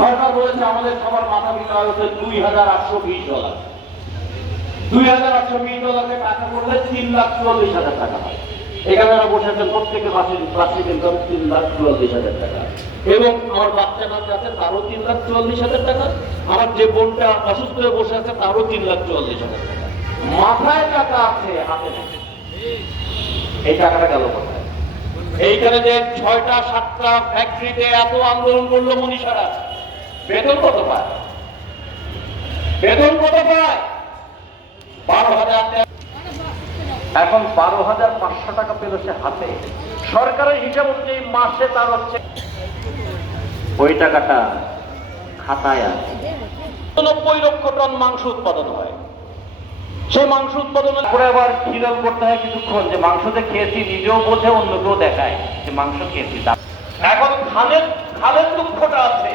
সরকার বলেছে আমাদের সবার মাথা পিছু হচ্ছে $2,820। $2,820 টাকা করলে 3,44,000 টাকা হয়। এখানে যারা বসে আছেন প্রত্যেকের বার্ষিক ইনকাম 3,44,000 টাকা, এবং আমার বাচ্চাটা আছে তারও 3,44,000 টাকা, আমার যে বোনটা অসুস্থ হয়ে বসে আছে তারও 3,44,000 টাকা। মাথায় টাকা আছে, হাতে নেই। এই টাকাটা গেল কোথায়? এইখানে যে 6টা 7টা ফ্যাক্টরিতে এত আন্দোলন করলো মনীষারা, বেতন কত পায়? বেতন কত পায়? 12,000 টাকা। এখন 12,500 টাকা পেল সে হাতে। সরকারের হিসাব অনুযায়ী মাসে তার হচ্ছে ওই টাকাটা খাতায় আছে। 90 লক্ষ টন মাংস উৎপাদন হয়। সেই মাংস উৎপাদনের পরে আবার খিদল করতে হয় কিছুক্ষণ, যে মাংসতে খেয়েছি, নিজেও বোঝে অন্যকেও দেখায় যে মাংস খেয়েছি। এখন খালের দুঃখটা আছে,